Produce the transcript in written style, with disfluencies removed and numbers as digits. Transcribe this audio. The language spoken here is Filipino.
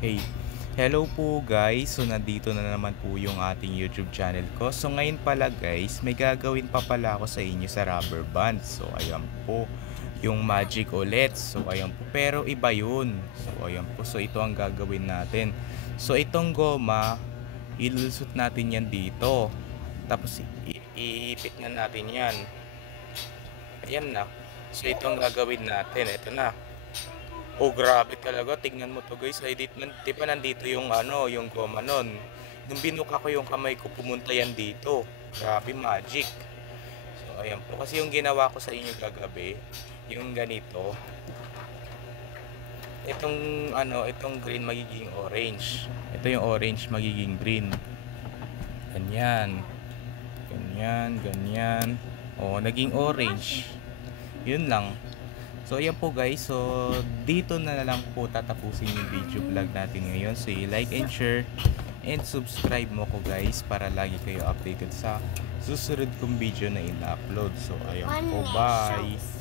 Hey, hello po guys. So nandito na naman po yung ating YouTube channel ko. So ngayon pala guys, may gagawin pa pala ako sa inyo sa rubber band. So ayan po, yung magic ulit. So ayan po, pero iba yun. So ayan po, so ito ang gagawin natin. So itong goma, ilulusot natin yan dito. Tapos iipit na natin yan. Ayan na. So ito ang gagawin natin. Ito na. Oh, grabe talaga. Tignan mo to guys. Ay, di ba nandito yung ano, yung goma nun. Nung binuka ko yung kamay ko, pumunta yan dito. Grabe, magic. So, ayan po. Kasi yung ginawa ko sa inyo kagabi, yung ganito, itong ano, itong green magiging orange. Ito yung orange magiging green. Ganyan. Ganyan, ganyan. Oh, naging orange. Yun lang. So ayan po guys, so dito na lang po tatapusin yung video vlog natin ngayon. So like and share and subscribe mo ko guys para lagi kayo updated sa susunod kong video na ina-upload. So ayan po, bye!